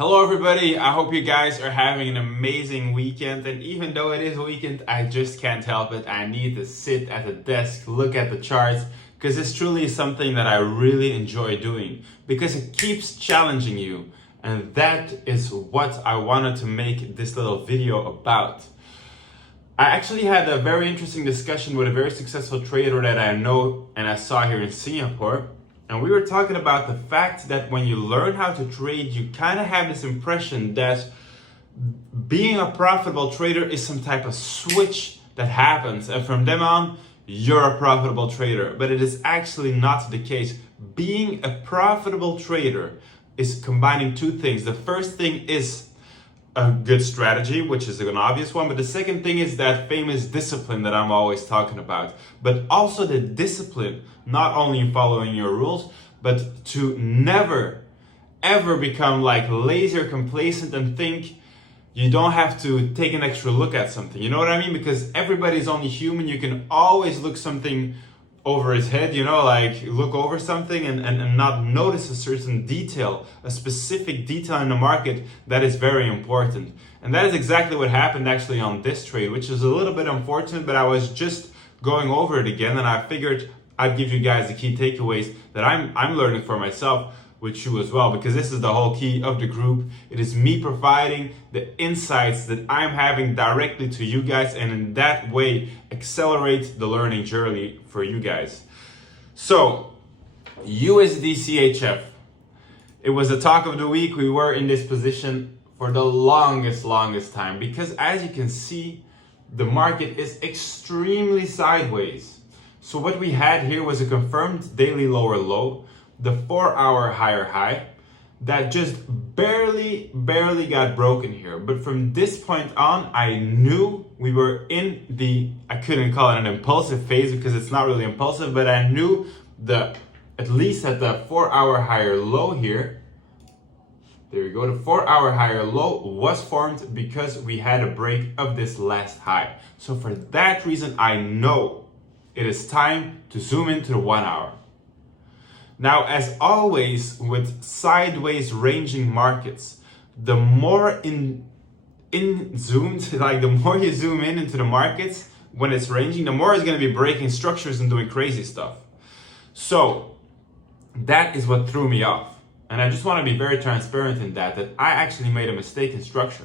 Hello everybody, I hope you guys are having an amazing weekend, and even though it is a weekend, I just can't help it. I need to sit at the desk, look at the charts, because it's truly something that I really enjoy doing, because it keeps challenging you, and that is what I wanted to make this little video about. I actually had a very interesting discussion with a very successful trader that I know and I saw here in Singapore. And we were talking about the fact that when you learn how to trade, you kind of have this impression that being a profitable trader is some type of switch that happens. And from then on, you're a profitable trader. But it is actually not the case. Being a profitable trader is combining two things. The first thing is a good strategy, which is an obvious one. But the second thing is that famous discipline that I'm always talking about. But also the discipline, not only in following your rules, but to never, ever become like lazy or complacent and think you don't have to take an extra look at something. You know what I mean? Because everybody's only human. You can always look something over his head, like look over something and not notice a certain detail, a specific detail in the market that is very important. And that is exactly what happened actually on this trade, which is a little bit unfortunate, but I was just going over it again and I figured I'd give you guys the key takeaways that I'm learning for myself with you as well, because this is the whole key of the group. It is me providing the insights that I'm having directly to you guys, and in that way accelerate the learning journey for you guys. So USDCHF, it was a talk of the week. We were in this position for the longest time, because as you can see, the market is extremely sideways. So what we had here was a confirmed daily lower low, the 4-hour higher high that just barely got broken here. But from this point on, I knew we were in I couldn't call it an impulsive phase because it's not really impulsive, but I knew at least at the 4-hour higher low here, there we go, the 4-hour higher low was formed because we had a break of this last high. So for that reason, I know it is time to zoom into the 1 hour. Now, as always with sideways ranging markets, the more zoomed, like the more you zoom in into the markets when it's ranging, the more it's going to be breaking structures and doing crazy stuff. So that is what threw me off. And I just want to be very transparent in that I actually made a mistake in structure,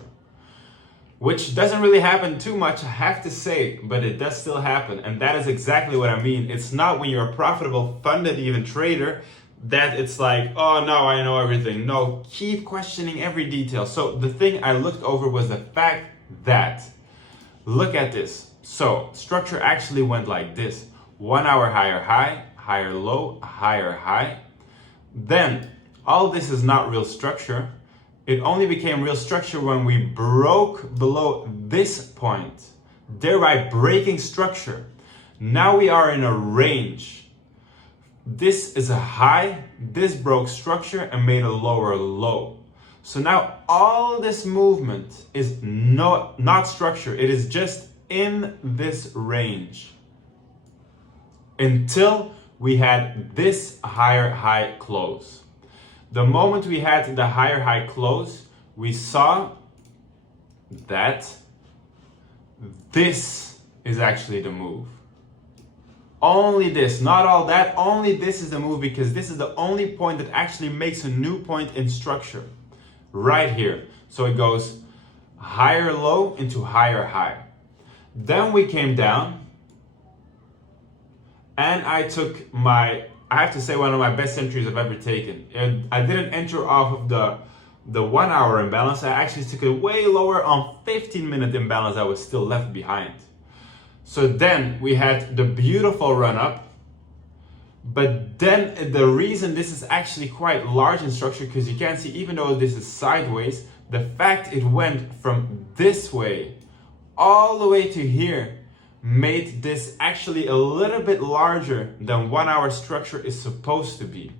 which doesn't really happen too much, I have to say, but it does still happen. And that is exactly what I mean. It's not when you're a profitable, funded even trader that it's like, oh, now I know everything. No, keep questioning every detail. So the thing I looked over was the fact that, look at this. So structure actually went like this: 1 hour higher high, higher low, higher high. Then all this is not real structure. It only became real structure when we broke below this point, thereby breaking structure. Now we are in a range. This is a high, this broke structure and made a lower low. So now all this movement is not structure, it is just in this range until we had this higher high close. The moment we had the higher high close, we saw that this is actually the move. Only this, not all that, only this is the move, because this is the only point that actually makes a new point in structure. Right here. So it goes higher low into higher high. Then we came down and I took I have to say, one of my best entries I've ever taken. And I didn't enter off of the 1 hour imbalance. I actually took it way lower on 15-minute imbalance that was still left behind. So then we had the beautiful run up. But then the reason this is actually quite large in structure, because you can see, even though this is sideways, the fact it went from this way all the way to here made this actually a little bit larger than 1 hour structure is supposed to be.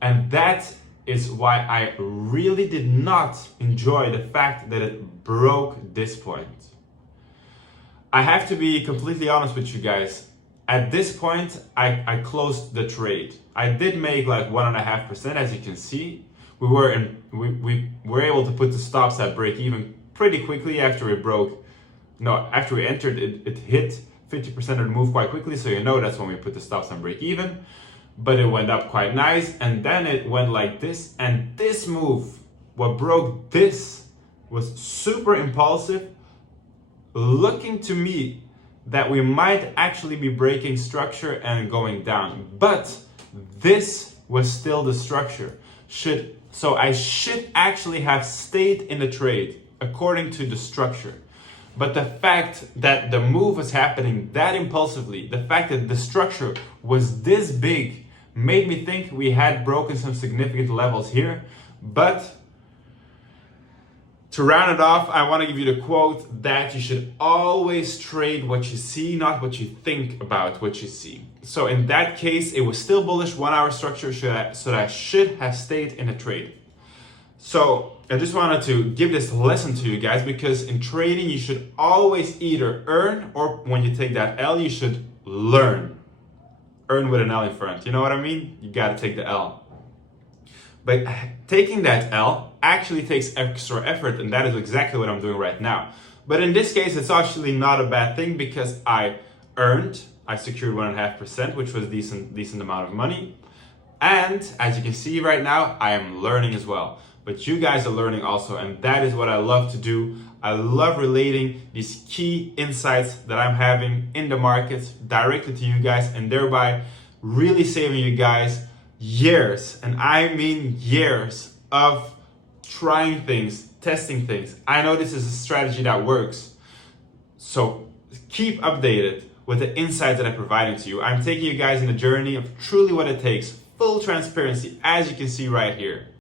And that is why I really did not enjoy the fact that it broke this point. I have to be completely honest with you guys. At this point, I closed the trade. I did make like 1.5%, as you can see, we were able to put the stops at break even pretty quickly after we broke. No, after we entered, it hit 50% of the move quite quickly, so you know that's when we put the stops on break even. But it went up quite nice, and then it went like this, and this move, what broke this, was super impulsive, looking to me that we might actually be breaking structure and going down. But this was still the structure. So I should actually have stayed in the trade according to the structure. But the fact that the move was happening that impulsively, the fact that the structure was this big, made me think we had broken some significant levels here. But to round it off, I want to give you the quote that you should always trade what you see, not what you think about what you see. So in that case, it was still bullish 1 hour structure, so that I should have stayed in a trade. So I just wanted to give this lesson to you guys, because in trading, you should always either earn, or when you take that L, you should learn. Earn with an L in front. You know what I mean? You got to take the L. But taking that L actually takes extra effort, and that is exactly what I'm doing right now. But in this case, it's actually not a bad thing, because I secured 1.5%, which was decent amount of money. And as you can see right now, I am learning as well. But you guys are learning also, and that is what I love to do. I love relating these key insights that I'm having in the markets directly to you guys, and thereby really saving you guys years, and I mean years, of trying things, testing things. I know this is a strategy that works. So keep updated with the insights that I'm providing to you. I'm taking you guys in a journey of truly what it takes. Full transparency, as you can see right here.